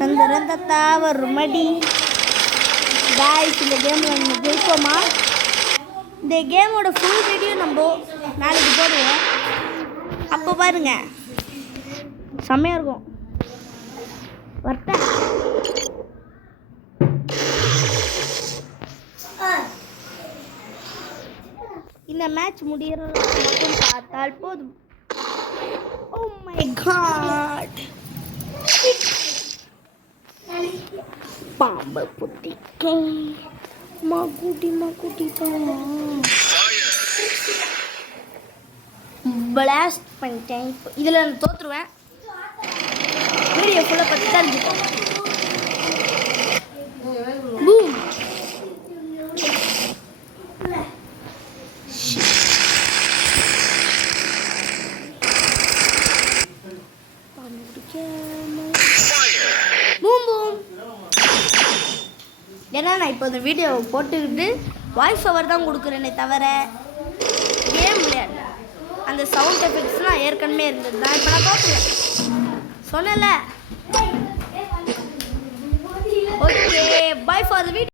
தந்தரந்தத்தா ஒரு மடி. காய்ஸ், இந்த கேமில் நம்ம ஜெயிப்போமா? இந்த கேமோட ஃபுல் வீடியோ நம்ம நாளைக்கு போடுவோம். அப்போ பாருங்க, செம்மையாக இருக்கும். வரட்டா? இந்த மேட்ச் முடியறது மட்டும் பார்த்தால் போதும். ஓ மை காட், பாம்பு புட்டிக்கு மகுடி பிளாஸ்ட் பண்ணிட்டேன். இதில் நான் தோற்றுருவேன். வீடியோ ஃபுல்லாக பற்றி தான் இருந்துக்கும். பூம். ஏன்னா நான் இப்போ இந்த வீடியோ போட்டுக்கிட்டு வாய்ஸ் ஓவர் தான் கொடுக்குறேனே தவிர கேம் விளையாடல. அந்த சவுண்ட் எஃபெக்ட்ஸ்லாம் ஏற்கனவே இருந்தது தான். இப்போ நான் பார்க்குறேன் சொன்னல. Okay, bye for the video.